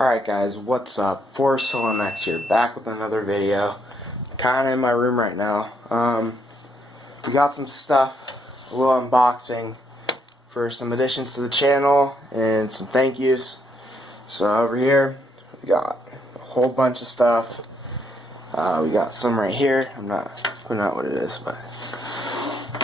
Alright guys, what's up? MX here, back with another video. Kinda in my room right now. We got some stuff, a little unboxing for some additions to the channel and some thank yous. So over here, we got a whole bunch of stuff. We got some right here. I'm not putting out what it is, but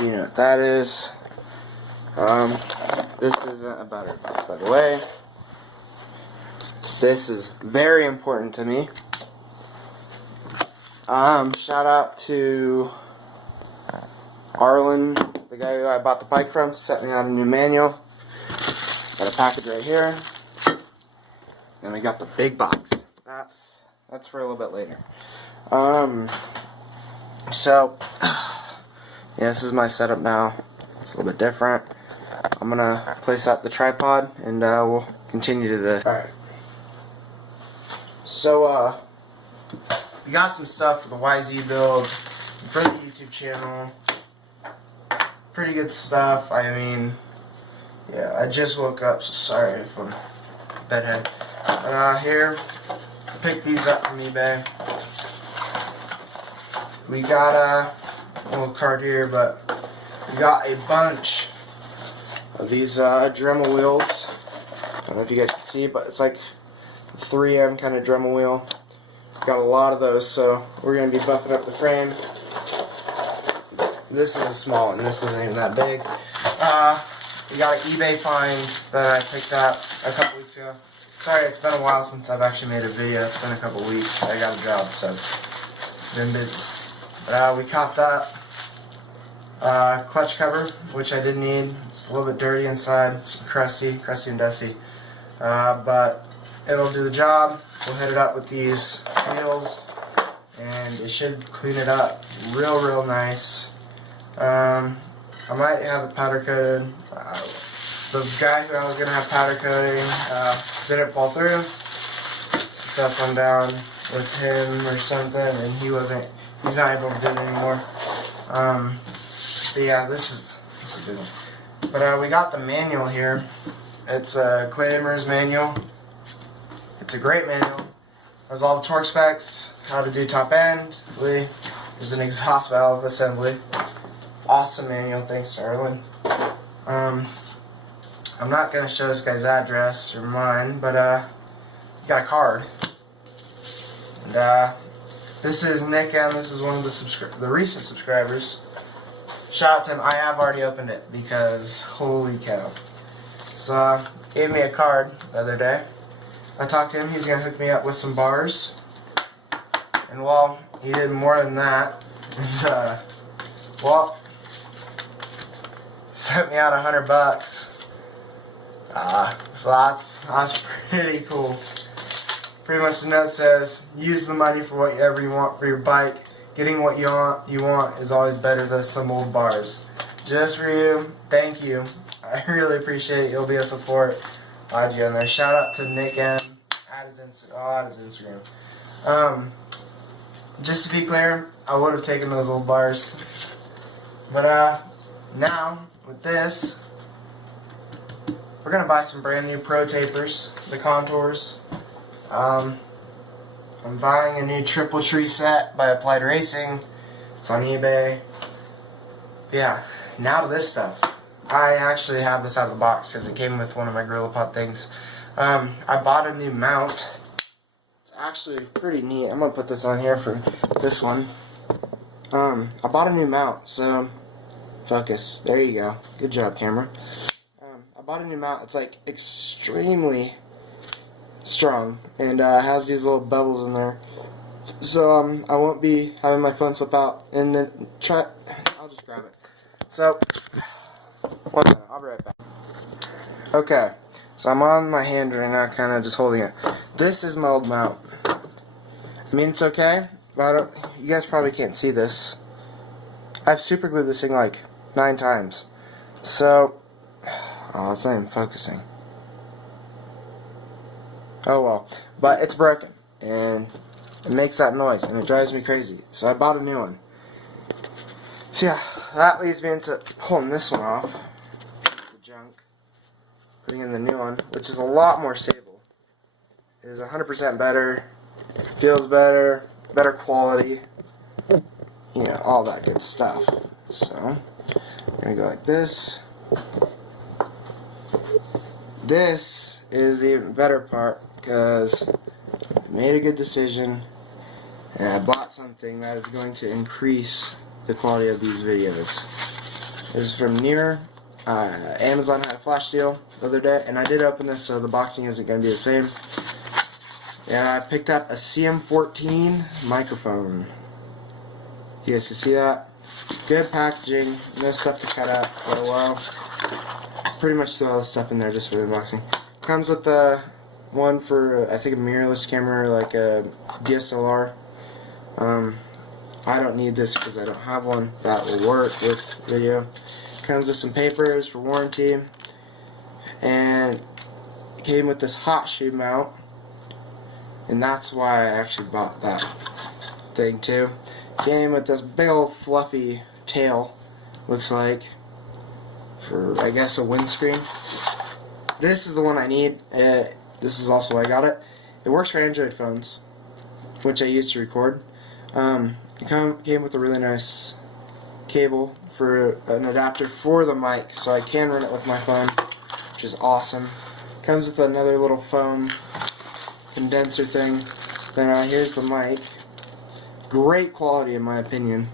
you know what that is. This isn't a battery box, by the way. This is very important to me. Shout out to Arlen, the guy who I bought the bike from, sent me out a new manual. Got a package right here. Then we got the big box. That's for a little bit later. So yeah, this is my setup now. It's a little bit different. I'm gonna place up the tripod and we'll continue to this. Alright. So, we got some stuff for the YZ build, for the YouTube channel. Pretty good stuff. I mean, yeah, I just woke up, so sorry if I'm bedhead. Here, I picked these up from eBay. We got a little card here, but we got a bunch of these Dremel wheels. I don't know if you guys can see, but it's like 3M kind of Dremel wheel. Got a lot of those, so we're going to be buffing up the frame. This is a small one, this isn't even that big. We got an eBay find that I picked up a couple weeks ago. Sorry, it's been a while since I've actually made a video. It's been a couple weeks. I got a job, so been busy. But we copped that clutch cover, which I did need. It's a little bit dirty inside, it's crusty and dusty. But it'll do the job. We'll hit it up with these wheels and it should clean it up real nice. I might have it powder coated. The guy who I was gonna have powder coating didn't fall through. Stuff went down with him or something and he's not able to do it anymore. But yeah, this is a good one. But we got the manual here. It's a Claymer's manual. It's a great manual. Has all the torque specs, how to do top end. There's an exhaust valve assembly. Awesome manual, thanks to Erlen. I'm not going to show this guy's address or mine, but he got a card. And this is Nick M. This is one of the recent subscribers. Shout out to him. I have already opened it because holy cow. So gave me a card the other day. I talked to him, he's going to hook me up with some bars. And well, he did more than that. And, well, sent me out $100. So that's pretty cool. Pretty much the note says, use the money for whatever you want for your bike. Getting what you want is always better than some old bars. Just for you, thank you. I really appreciate it. You'll be a support. I'll add you on there. Shout out to Nick M. Add his Instagram. Just to be clear, I would have taken those old bars. But now with this, we're gonna buy some brand new Pro tapers, the Contours. I'm buying a new triple tree set by Applied Racing. It's on eBay. Yeah, now to this stuff. I actually have this out of the box because it came with one of my Gorilla Pod things. I bought a new mount. It's actually pretty neat. I'm going to put this on here for this one. I bought a new mount, so focus. There you go. Good job, camera. I bought a new mount. It's like extremely strong and has these little bubbles in there. So I won't be having my phone slip out and then I'll just grab it. So 1 minute, I'll be right back. Okay, so I'm on my hand right now, kind of just holding it. This is my old mount. I mean, it's okay, but you guys probably can't see this. I've super glued this thing like 9 times. So, oh, it's not even focusing. Oh well, but it's broken, and it makes that noise, and it drives me crazy. So I bought a new one. So yeah, that leads me into pulling this one off. The junk. Putting in the new one, which is a lot more stable. is 100% better, feels better, better quality, you know, all that good stuff. So, I'm going to go like this. This is the even better part because I made a good decision and I bought something that is going to increase the quality of these videos. This is from Nor. Amazon had a flash deal the other day, and I did open this, so the boxing isn't going to be the same. Yeah, I picked up a CM14 microphone. You guys can see that. Good packaging, no stuff to cut out for a while. Pretty much threw all this stuff in there just for the unboxing. Comes with the one for, I think, a mirrorless camera, like a DSLR. I don't need this because I don't have one that will work with video. Comes with some papers for warranty, and it came with this hot shoe mount, and that's why I actually bought that thing too. Came with this big old fluffy tail, looks like, for I guess a windscreen. This is the one I need. This is also why I got it. It works for Android phones, which I use to record. It came with a really nice cable for an adapter for the mic, so I can run it with my phone, which is awesome. Comes with another little phone condenser thing. Then here's the mic. Great quality in my opinion.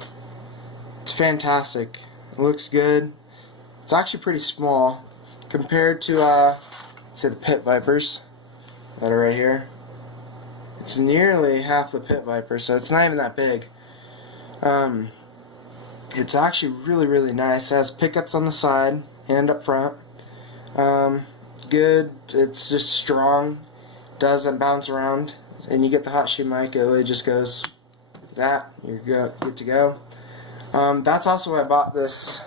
It's fantastic. It looks good. It's actually pretty small compared to say the Pit Vipers that are right here. It's nearly half the Pit Viper, so it's not even that big. It's actually really nice. It has pickups on the side and up front. Good. It's just strong. Doesn't bounce around. And you get the hot shoe mic. It really just goes like that. You're good to go. That's also why I bought this.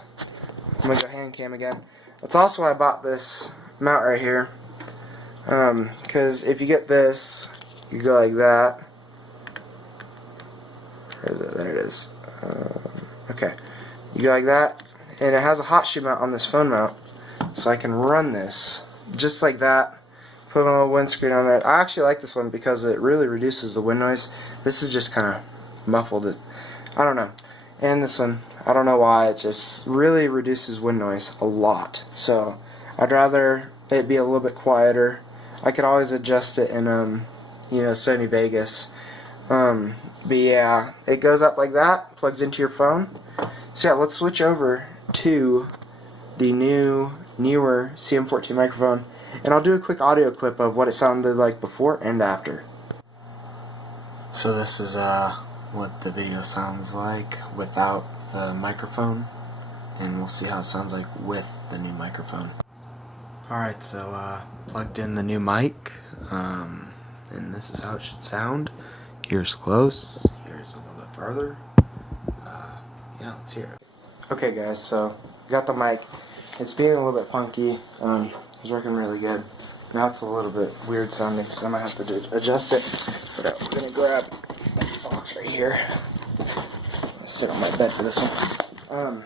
I'm gonna go hand cam again. That's also why I bought this mount right here. Because if you get this, you go like that. There it is. Okay, you go like that, and it has a hot shoe mount on this phone mount, so I can run this just like that. Put a little windscreen on it. I actually like this one because it really reduces the wind noise. This is just kind of muffled. I don't know. And this one, I don't know why, it just really reduces wind noise a lot. So I'd rather it be a little bit quieter. I could always adjust it in you know, Sony Vegas. But yeah, it goes up like that, plugs into your phone. So yeah, let's switch over to the newer CM14 microphone, and I'll do a quick audio clip of what it sounded like before and after. So this is what the video sounds like without the microphone, and we'll see how it sounds like with the new microphone. Alright, so plugged in the new mic, and this is how it should sound. Here's close, here's a little bit further. Yeah, let's hear it. Okay guys, so we got the mic. It's being a little bit funky. It's working really good. Now it's a little bit weird sounding, so I might have to adjust it. But we're gonna grab my box right here. I'll sit on my bed for this one.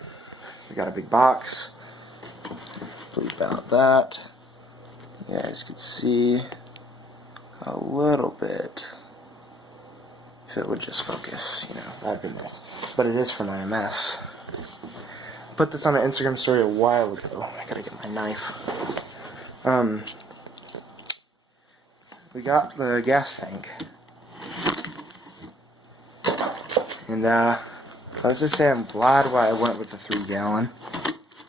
We got a big box. Bleep out that. You guys can see a little bit. If it would just focus, you know, that'd be nice. But it is from IMS. Put this on an Instagram story a while ago. I gotta get my knife. We got the gas tank. And I was just saying, I'm glad why I went with the 3 gallon.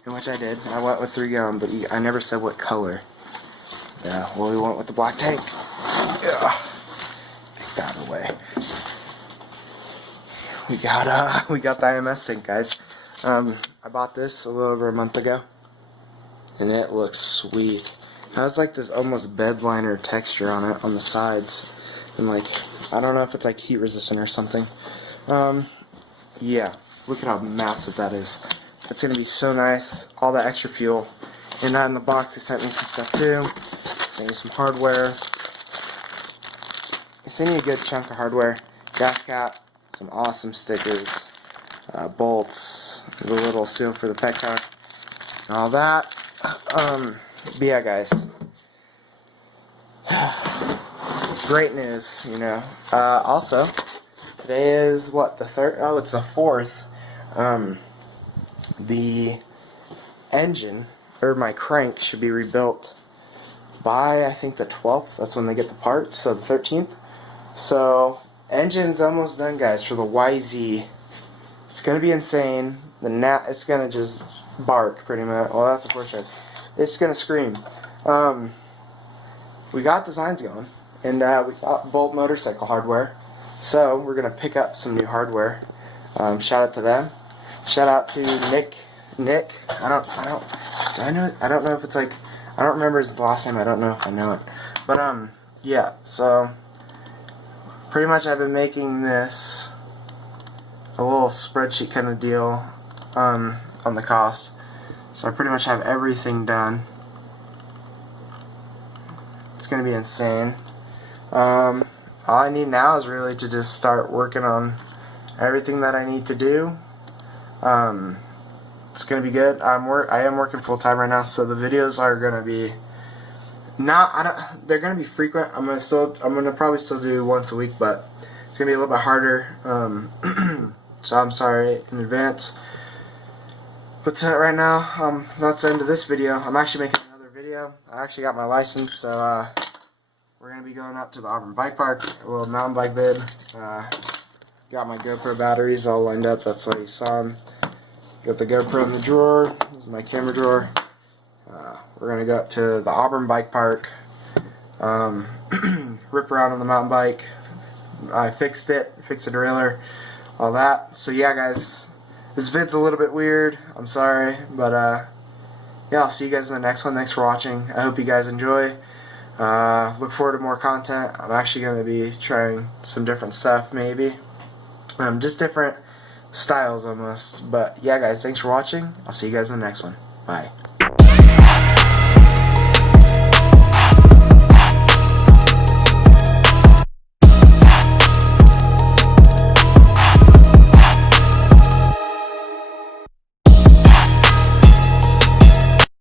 In which I did. I went with 3 gallon, but I never said what color. Yeah, well, we went with the black tank. Ugh. Take that away. We got the IMS tank, guys. I bought this a little over a month ago, and it looks sweet. It has like this almost bed liner texture on it on the sides, and like I don't know if it's like heat resistant or something. Yeah, look at how massive that is. It's gonna be so nice. All that extra fuel, and in the box they sent me some stuff too. Sent me some hardware. They sent you a good chunk of hardware. Gas cap. Some awesome stickers, bolts, the little seal for the petcock, and all that. But yeah, guys, great news, you know. Also, today is what, the 3rd? Oh, it's the 4th. The engine, or my crank, should be rebuilt by, I think, the 12th. That's when they get the parts, so the 13th. So, engine's almost done, guys, for the YZ. It's gonna be insane. It's gonna just bark, pretty much. Well, that's a portrait. It's gonna scream. We got designs going, and we got Bolt Motorcycle hardware. So we're gonna pick up some new hardware. Shout out to them. Shout out to Nick. I don't know if it's like, I don't remember his last name. I don't know if I know it. But yeah. So pretty much I've been making this a little spreadsheet kind of deal on the cost. So I pretty much have everything done. It's gonna be insane. All I need now is really to just start working on everything that I need to do. It's gonna be good. I am working full time right now, so the videos are gonna be they're gonna be frequent. I'm gonna probably still do once a week, but it's gonna be a little bit harder. So I'm sorry in advance. But right now, that's the end of this video. I'm actually making another video. I actually got my license, so we're gonna be going up to the Auburn Bike Park, a little mountain bike bid. Got my GoPro batteries all lined up. That's what you saw them. Got the GoPro in the drawer. This is my camera drawer. We're gonna go up to the Auburn Bike Park, rip around on the mountain bike. I fixed the derailleur, all that. So yeah, guys, this vid's a little bit weird. I'm sorry, but yeah, I'll see you guys in the next one. Thanks for watching. I hope you guys enjoy. Look forward to more content. I'm actually going to be trying some different stuff, maybe. Just different styles almost. But yeah, guys, thanks for watching. I'll see you guys in the next one. Bye.